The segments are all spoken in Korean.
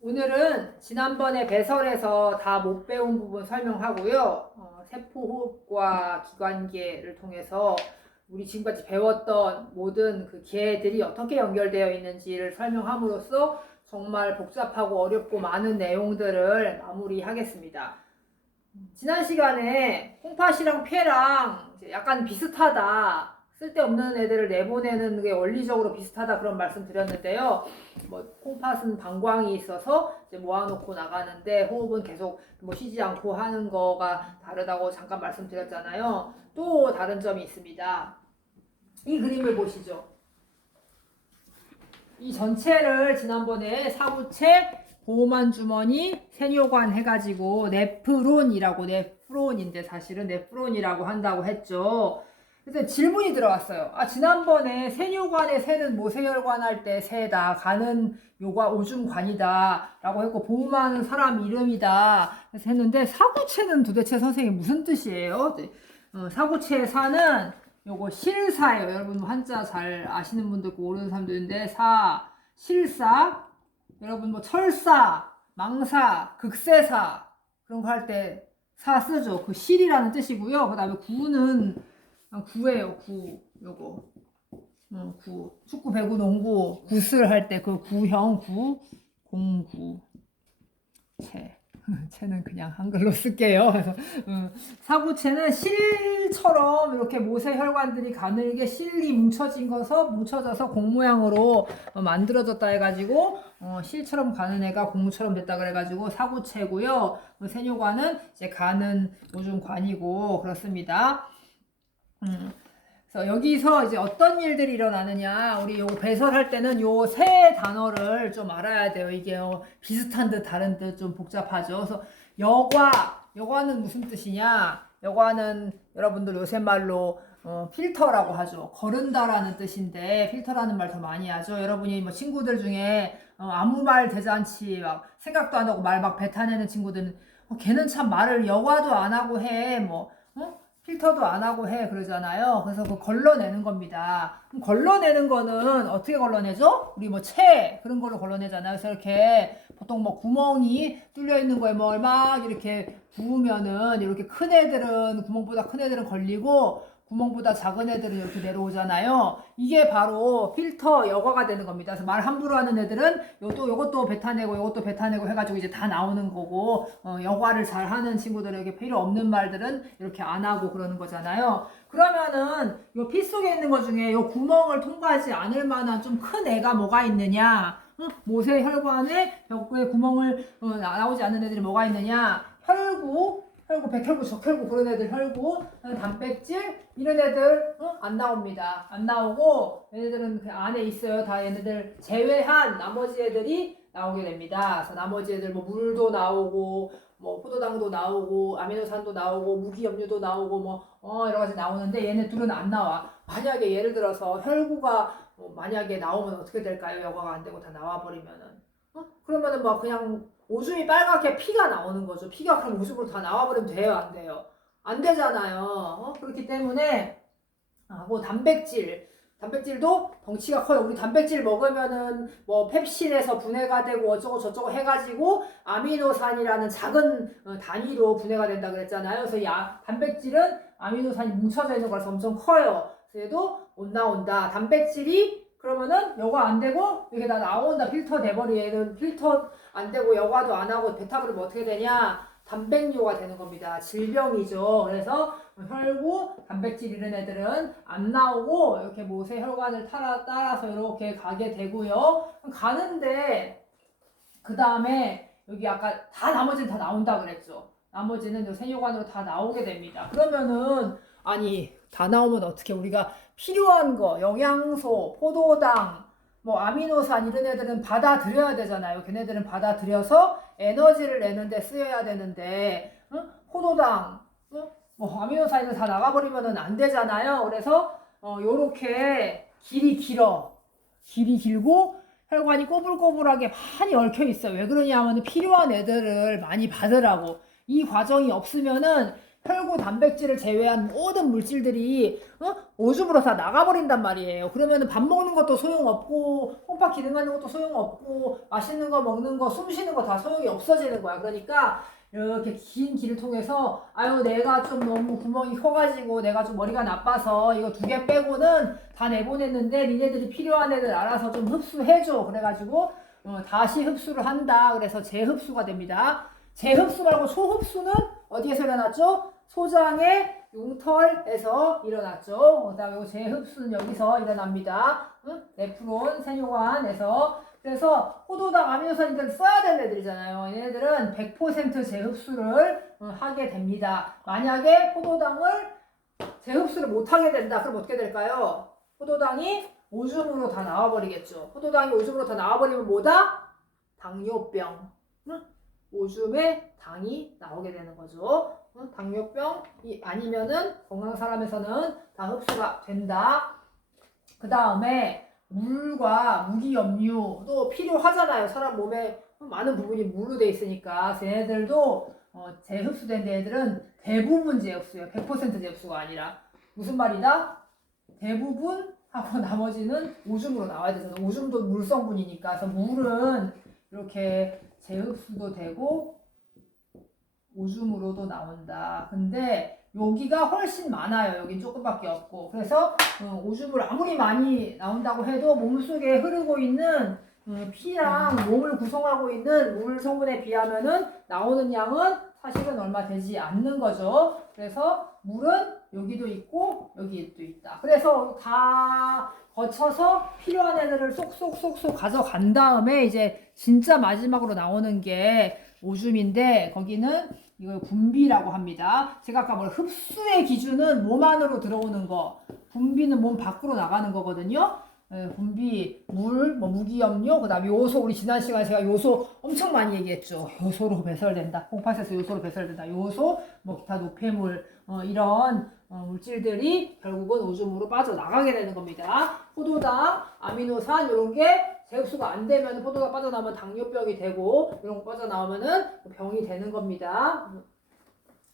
오늘은 지난번에 배설에서 다 못 배운 부분 설명하고요. 세포호흡과 기관계를 통해서 우리 지금까지 배웠던 모든 그 계들이 어떻게 연결되어 있는지를 설명함으로써 정말 복잡하고 어렵고 많은 내용들을 마무리하겠습니다. 지난 시간에 콩팥이랑 폐랑 약간 비슷하다. 쓸데없는 애들을 내보내는 게 원리적으로 비슷하다 그런 말씀 드렸는데요. 콩팥은 방광이 있어서 이제 모아놓고 나가는데 호흡은 계속 쉬지 않고 하는 거가 다르다고 잠깐 말씀드렸잖아요. 또 다른 점이 있습니다. 이 그림을 보시죠. 이 전체를 지난번에 사부체, 보호만 주머니, 세뇨관 해가지고 네프론인데 사실은 네프론이라고 한다고 했죠. 그래서 질문이 들어왔어요. 지난번에 세뇨관의 세는 모세혈관 할 때 세다, 가는 요가 오줌관이다 라고 했고 보호만은 사람 이름이다 그래서 했는데 사구체는 도대체 선생님 무슨 뜻이에요? 사구체의 사는 요거 실사예요. 여러분 한자 잘 아시는 분도 있고 모르는 사람도 있는데 실사 여러분 철사, 망사, 극세사 그런 거 할 때 사 쓰죠. 그 실이라는 뜻이고요. 그 다음에 구는 구예요. 구 요거 구 축구, 배구, 농구 구슬 할 때 그 구형 구 공구 채는 그냥 한글로 쓸게요. 그래서 사구체는 실처럼 이렇게 모세 혈관들이 가늘게 실이 뭉쳐져서 공 모양으로 만들어졌다 해가지고 실처럼 가는 애가 공처럼 됐다 그래가지고 사구체고요. 세뇨관은 이제 가는 오줌관이고 그렇습니다. 그래서 여기서 이제 어떤 일들이 일어나느냐, 우리 요 배설할 때는 요 세 단어를 좀 알아야 돼요. 이게 비슷한 듯 다른 듯 좀 복잡하죠. 그래서 여과는 무슨 뜻이냐? 여과는 여러분들 요새 말로 필터라고 하죠. 거른다라는 뜻인데 필터라는 말 더 많이 하죠. 여러분이 친구들 중에 아무 말 대잔치 막 생각도 안 하고 말 막 뱉어내는 친구들은 걔는 참 말을 여과도 안 하고 해. 필터도 안 하고 해 그러잖아요. 그래서 그 걸러내는 겁니다. 그럼 걸러내는 거는 어떻게 걸러내죠? 우리 그런 걸로 걸러내잖아요. 그래서 이렇게 보통 구멍이 뚫려 있는 거에 막 이렇게 부으면은 이렇게 큰 애들은 구멍보다 큰 애들은 걸리고 구멍보다 작은 애들은 이렇게 내려오잖아요. 이게 바로 필터 여과가 되는 겁니다. 그래서 말 함부로 하는 애들은 요것도 뱉어내고 해가지고 이제 다 나오는 거고, 여과를 잘 하는 친구들에게 필요 없는 말들은 이렇게 안 하고 그러는 거잖아요. 그러면은 요 피 속에 있는 것 중에 요 구멍을 통과하지 않을 만한 좀 큰 애가 뭐가 있느냐? 모세 혈관에 벽에 구멍을 나오지 않는 애들이 뭐가 있느냐? 혈구, 백혈구, 적혈구 그런 애들 혈구, 단백질 이런 애들 안 나옵니다. 안 나오고 얘네들은 그 안에 있어요. 다 얘네들 제외한 나머지 애들이 나오게 됩니다. 그래서 나머지 애들 물도 나오고 포도당도 나오고 아미노산도 나오고 무기염료도 나오고 여러 가지 나오는데 얘네 둘은 안 나와. 만약에 예를 들어서 혈구가 만약에 나오면 어떻게 될까요? 여과가 안 되고 다 나와버리면은 그러면은 그냥 오줌이 빨갛게 피가 나오는 거죠. 피가 그럼 오줌으로 다 나와버리면 돼요? 안 돼요? 안 되잖아요. 그렇기 때문에 단백질도 덩치가 커요. 우리 단백질 먹으면은 펩신에서 분해가 되고 어쩌고 저쩌고 해가지고 아미노산이라는 작은 단위로 분해가 된다 그랬잖아요. 그래서 단백질은 아미노산이 뭉쳐져 있는 거라서 엄청 커요. 그래도 못 나온다. 단백질이 그러면은 여과 안 되고 이게 다 나온다. 필터 돼버리 얘는 필터 안 되고 여과도 안 하고 베타브르면 어떻게 되냐? 단백뇨가 되는 겁니다. 질병이죠. 그래서 혈구, 단백질 이런 애들은 안 나오고 이렇게 모세 혈관을 따라서 이렇게 가게 되고요. 가는데 그 다음에 여기 아까 나머지는 다 나온다 그랬죠. 나머지는 요 세뇨관으로 다 나오게 됩니다. 그러면은 다 나오면 어떻게 우리가 필요한 거 영양소, 포도당, 아미노산 이런 애들은 받아들여야 되잖아요. 걔네들은 받아들여서 에너지를 내는데 쓰여야 되는데 포도당, 아미노산이 다 나가버리면 안 되잖아요. 그래서 요렇게 길이 길고 혈관이 꼬불꼬불하게 많이 얽혀 있어요. 왜 그러냐면 필요한 애들을 많이 받으라고. 이 과정이 없으면은 혈구 단백질을 제외한 모든 물질들이 오줌으로 다 나가버린단 말이에요. 그러면 밥 먹는 것도 소용없고 홈파 기능하는 것도 소용없고 맛있는 거 먹는 거 숨 쉬는 거 다 소용이 없어지는 거야. 그러니까 이렇게 긴 길을 통해서 아유 내가 좀 너무 구멍이 커가지고 내가 좀 머리가 나빠서 이거 2개 빼고는 다 내보냈는데 니네들이 필요한 애들 알아서 좀 흡수해줘. 그래가지고 다시 흡수를 한다. 그래서 재흡수가 됩니다. 재흡수 말고 소흡수는 어디에서 일어났죠? 소장의 융털에서 일어났죠. 그다음에 재흡수는 여기서 일어납니다. 네프론, 세뇨관에서. 그래서 포도당 아미노산인들 써야 되는 애들이잖아요. 얘네들은 100% 재흡수를 하게 됩니다. 만약에 포도당을 재흡수를 못하게 된다. 그럼 어떻게 될까요? 포도당이 오줌으로 다 나와버리겠죠. 포도당이 오줌으로 다 나와버리면 뭐다? 당뇨병. 오줌에 당이 나오게 되는 거죠. 당뇨병이 아니면은 건강한 사람에서는 다 흡수가 된다. 그 다음에 물과 무기염류도 필요하잖아요. 사람 몸에 많은 부분이 물로 돼 있으니까. 얘네들도 재흡수된 애들은 대부분 재흡수예요. 100% 재흡수가 아니라. 무슨 말이다? 대부분 하고 나머지는 오줌으로 나와야 되잖아. 오줌도 물 성분이니까. 그래서 물은 이렇게 재흡수도 되고 오줌으로도 나온다. 근데 여기가 훨씬 많아요. 여긴 조금밖에 없고. 그래서 오줌을 아무리 많이 나온다고 해도 몸속에 흐르고 있는 피랑 몸을 구성하고 있는 물 성분에 비하면은 나오는 양은 사실은 얼마 되지 않는 거죠. 그래서 물은 여기도 있고 여기도 있다. 그래서 다 거쳐서 필요한 애들을 쏙쏙쏙쏙 가져간 다음에 이제 진짜 마지막으로 나오는 게 오줌인데 거기는 이걸 분비라고 합니다. 제가 아까 흡수의 기준은 몸 안으로 들어오는 거, 분비는 몸 밖으로 나가는 거거든요. 분비, 물, 무기염료, 그 다음에 요소. 우리 지난 시간에 제가 요소 엄청 많이 얘기했죠. 요소로 배설된다. 콩팥에서 요소로 배설된다. 요소, 기타 노폐물, 이런 물질들이 결국은 오줌으로 빠져나가게 되는 겁니다. 포도당, 아미노산 이런 게 재흡수가 안 되면 포도당 빠져나오면 당뇨병이 되고 이런 거 빠져나오면은 병이 되는 겁니다.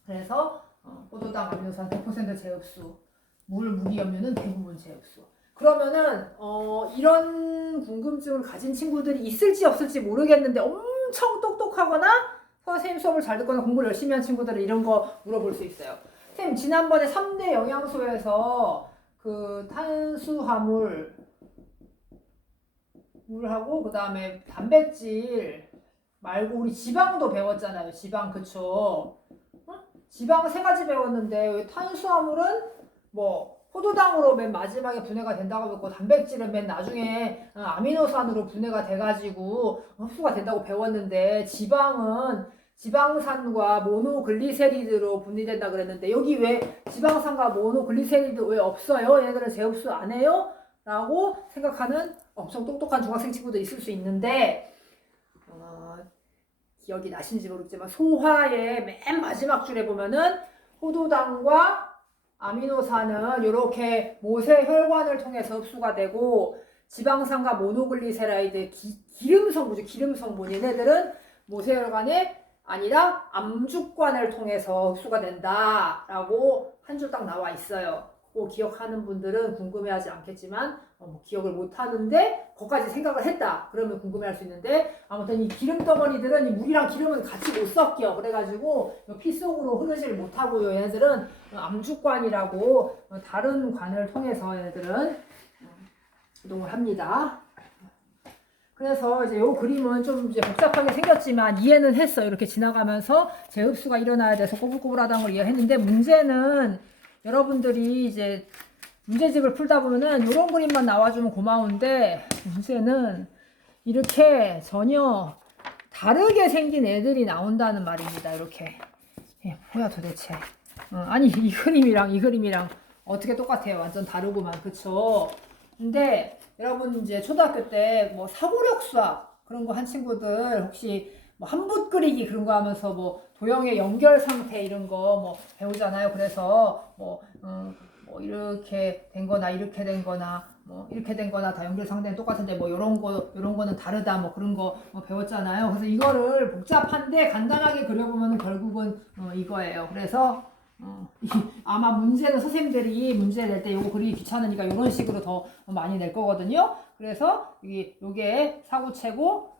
그래서 포도당, 아미노산 100% 재흡수, 물, 무기염료는 대부분 재흡수. 그러면은 이런 궁금증을 가진 친구들이 있을지 없을지 모르겠는데 엄청 똑똑하거나 선생님 수업을 잘 듣거나 공부를 열심히 한 친구들은 이런 거 물어볼 수 있어요. 선생님 지난번에 3대 영양소에서 그 탄수화물 물하고 그 다음에 단백질 말고 우리 지방도 배웠잖아요. 지방 그쵸? 지방 3가지 배웠는데 탄수화물은 포도당으로 맨 마지막에 분해가 된다고 배웠고 단백질은 맨 나중에 아미노산으로 분해가 돼가지고 흡수가 된다고 배웠는데 지방은 지방산과 모노글리세리드로 분리된다 그랬는데 여기 왜 지방산과 모노글리세리드 왜 없어요? 얘네들은 재흡수 안 해요? 라고 생각하는 엄청 똑똑한 중학생 친구들 있을 수 있는데 기억이 나신지 모르겠지만 소화의 맨 마지막 줄에 보면은 포도당과 아미노산은 이렇게 모세혈관을 통해서 흡수가 되고 지방산과 모노글리세라이드 기름 성분이죠. 기름 성분. 얘네들은 모세혈관에 아니라 암죽관을 통해서 흡수가 된다라고 한 줄 딱 나와 있어요. 그거 기억하는 분들은 궁금해하지 않겠지만 기억을 못하는데 거기까지 생각을 했다. 그러면 궁금해할 수 있는데 아무튼 이 기름 덩어리들은 이 물이랑 기름은 같이 못 섞여. 그래가지고 피 속으로 흐르질 못하고요. 얘네들은 암죽관이라고 다른 관을 통해서 얘네들은 이동을 합니다. 그래서 이제 요 그림은 좀 이제 복잡하게 생겼지만 이해는 했어요. 이렇게 지나가면서 재흡수가 일어나야 돼서 꼬불꼬불하다는 걸 이해했는데 문제는 여러분들이 이제 문제집을 풀다 보면은 이런 그림만 나와주면 고마운데 문제는 이렇게 전혀 다르게 생긴 애들이 나온다는 말입니다. 이렇게 뭐야 도대체 아니 이 그림이랑 어떻게 똑같아요? 완전 다르구만. 그쵸? 근데 여러분 이제 초등학교 때 사고력 수학 그런 거 한 친구들 혹시 한붓 그리기 그런 거 하면서 도형의 연결 상태 이런 거 배우잖아요. 그래서 이렇게 된 거나 이렇게 된 거나 이렇게 된 거나 다 연결 상태는 똑같은데 요런 거는 다르다 그런 거 배웠잖아요. 그래서 이거를 복잡한데 간단하게 그려보면 결국은 이거예요. 그래서 아마 문제는 선생님들이 문제 낼 때 요거 그리기 귀찮으니까 이런 식으로 더 많이 낼 거거든요. 그래서 요게 사고체고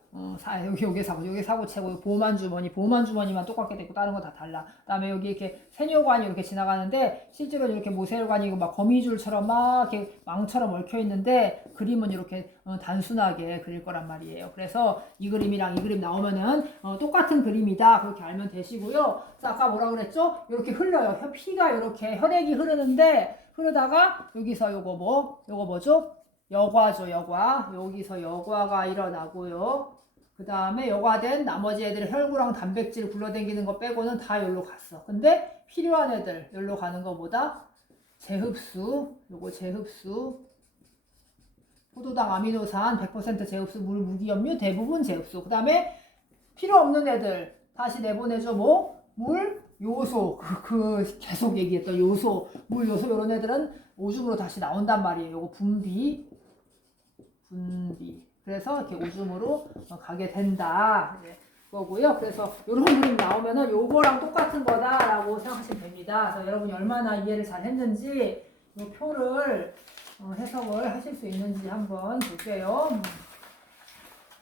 요게 사고체고 보호만 주머니만 똑같게 되고 다른 거 다 달라. 그다음에 여기 이렇게 세뇨관이 이렇게 지나가는데 실제로 이렇게 모세혈관이 막 거미줄처럼 막 이렇게 망처럼 얽혀 있는데 그림은 이렇게 단순하게 그릴 거란 말이에요. 그래서 이 그림이랑 이 그림 나오면은 똑같은 그림이다 그렇게 알면 되시고요. 자, 아까 뭐라 그랬죠? 이렇게 흘러요. 피가 이렇게 혈액이 흐르는데 흐르다가 여기서 요거 뭐죠? 여과죠, 여과. 여기서 여과가 일어나고요. 그 다음에 여과된 나머지 애들 혈구랑 단백질 굴러다니는 거 빼고는 다 여기로 갔어. 근데 필요한 애들 여기로 가는 거보다 재흡수, 요거 재흡수, 포도당 아미노산 100% 재흡수, 물, 무기염류 대부분 재흡수. 그 다음에 필요 없는 애들 다시 내보내줘. 물, 요소, 계속 얘기했던 요소, 물, 요소 이런 애들은 오줌으로 다시 나온단 말이에요. 요거 분비. 그래서 이렇게 오줌으로 가게 된다. 거고요. 그래서 이런 그림 나오면은 요거랑 똑같은 거다라고 생각하시면 됩니다. 그래서 여러분이 얼마나 이해를 잘 했는지 이 표를 해석을 하실 수 있는지 한번 볼게요.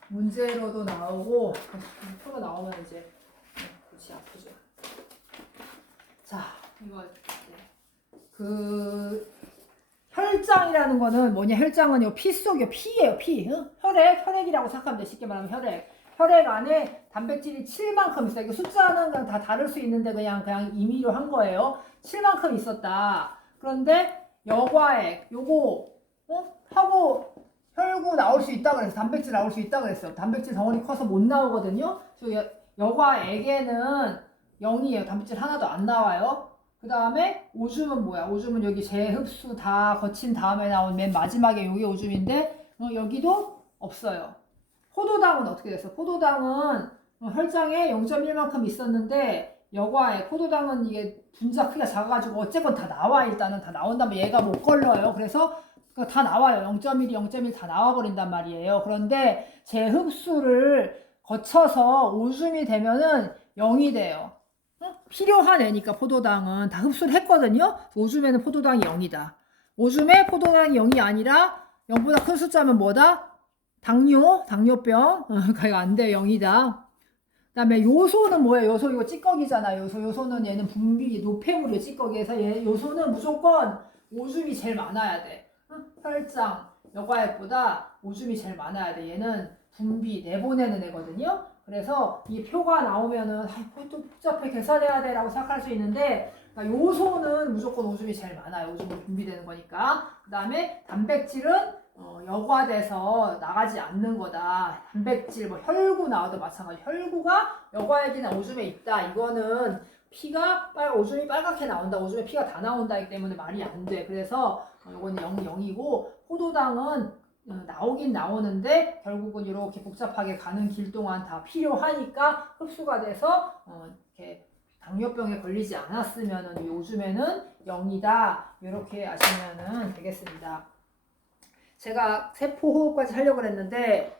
문제로도 나오고 표가 나오면 이제 골치 아프죠. 자, 이거 혈장이라는 거는 뭐냐? 혈장은 요 피 속이요. 피예요, 피. 응? 혈액이라고 생각하면 돼. 쉽게 말하면 혈액 안에 단백질이 7만큼 있어요. 이거 숫자는 그냥 다 다를 수 있는데 그냥 임의로 한 거예요. 7만큼 있었다. 그런데 여과액 요거 하고 혈구 나올 수 있다 그랬어. 단백질 나올 수 있다 그랬어요. 단백질 덩어리 커서 못 나오거든요. 여과액에는 0이에요. 단백질 하나도 안 나와요. 그 다음에 오줌은 뭐야? 오줌은 여기 재흡수 다 거친 다음에 나온 맨 마지막에 요게 오줌인데 여기도 없어요. 포도당은 어떻게 됐어? 포도당은 혈장에 0.1만큼 있었는데 여과에 포도당은 이게 분자 크기가 작아가지고 어쨌건 다 나와. 일단은 다 나온 다음에 얘가 못 걸러요. 그래서 다 나와요. 0.1, 0.1 다 나와버린단 말이에요. 그런데 재흡수를 거쳐서 오줌이 되면은 0이 돼요. 필요한 애니까 포도당은 다 흡수를 했거든요. 오줌에는 포도당이 0이다. 오줌에 포도당이 0이 아니라 0보다 큰 숫자면 뭐다? 당뇨병. 그거 안 돼. 0이다. 그 다음에 요소는 뭐예요? 요소 이거 찌꺼기잖아. 요소는 얘는 분비, 노폐물이에요. 찌꺼기에서 요소는 무조건 오줌이 제일 많아야 돼. 혈장, 여과액보다 오줌이 제일 많아야 돼. 얘는 분비, 내보내는 애거든요. 그래서 이 표가 나오면은 또 복잡해 계산해야 돼 라고 생각할 수 있는데 그러니까 요소는 무조건 오줌이 제일 많아요. 오줌으로 분비되는 거니까. 그 다음에 단백질은 여과돼서 나가지 않는 거다. 단백질 혈구 나와도 마찬가지. 혈구가 여과액이나 오줌에 있다. 이거는 오줌이 빨갛게 나온다. 오줌에 피가 다 나온다기 때문에 말이 안 돼. 그래서 이거는 0이고 포도당은 나오긴 나오는데 결국은 이렇게 복잡하게 가는 길 동안 다 필요하니까 흡수가 돼서 이렇게 당뇨병에 걸리지 않았으면은 요즘에는 0이다. 이렇게 아시면은 되겠습니다. 제가 세포 호흡까지 하려고 했는데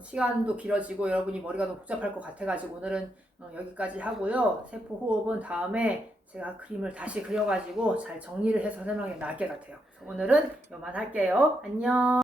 시간도 길어지고 여러분이 머리가 너무 복잡할 것 같아가지고 오늘은 여기까지 하고요. 세포 호흡은 다음에 제가 그림을 다시 그려가지고 잘 정리를 해서 설명해 나을 것 같아요. 오늘은 이만 할게요. 안녕.